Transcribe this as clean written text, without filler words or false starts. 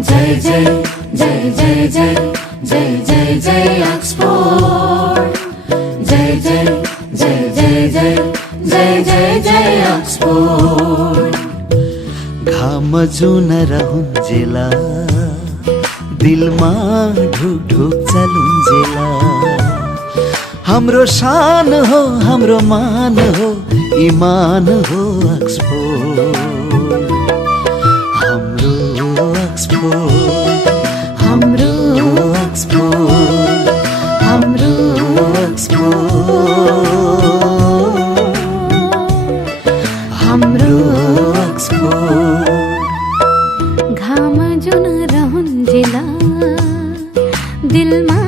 जय जय जय जय जय जय जय जय Oxford जय जय जय जय जय जय जय जय Oxford घाम जुन रहन्जेला दिलमा ढुकढुक चलुन्जेला हाम्रो शान हो हाम्रो मान हो इमान हो ऑक्सफोर्ड हाम्रो ऑक्सफोर्ड हाम्रो ऑक्सफोर्ड हाम्रो ऑक्सफोर्ड हाम्रो ऑक्सफोर्ड घाम जुन रहन्जेला दिलमा